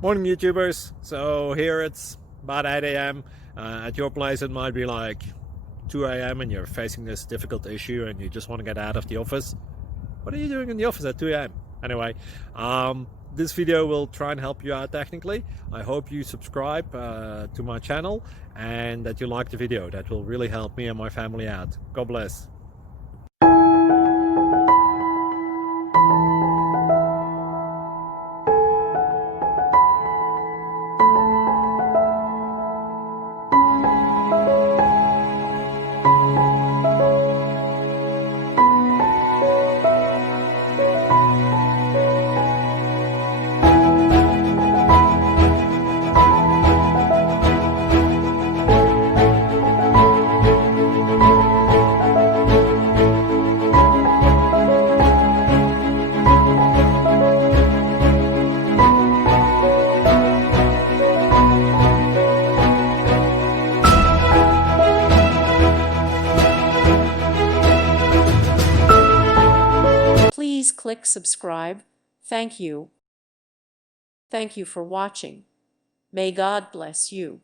Morning YouTubers. So here it's about 8 a.m. At your place it might be like 2 a.m. and you're facing this difficult issue and you just want to get out of the office. What are you doing in the office at 2 a.m.? Anyway, this video will try and help you out technically. I hope you subscribe to my channel and that you like the video. That will really help me and my family out. God bless. Please click subscribe. Thank you. Thank you for watching. May God bless you.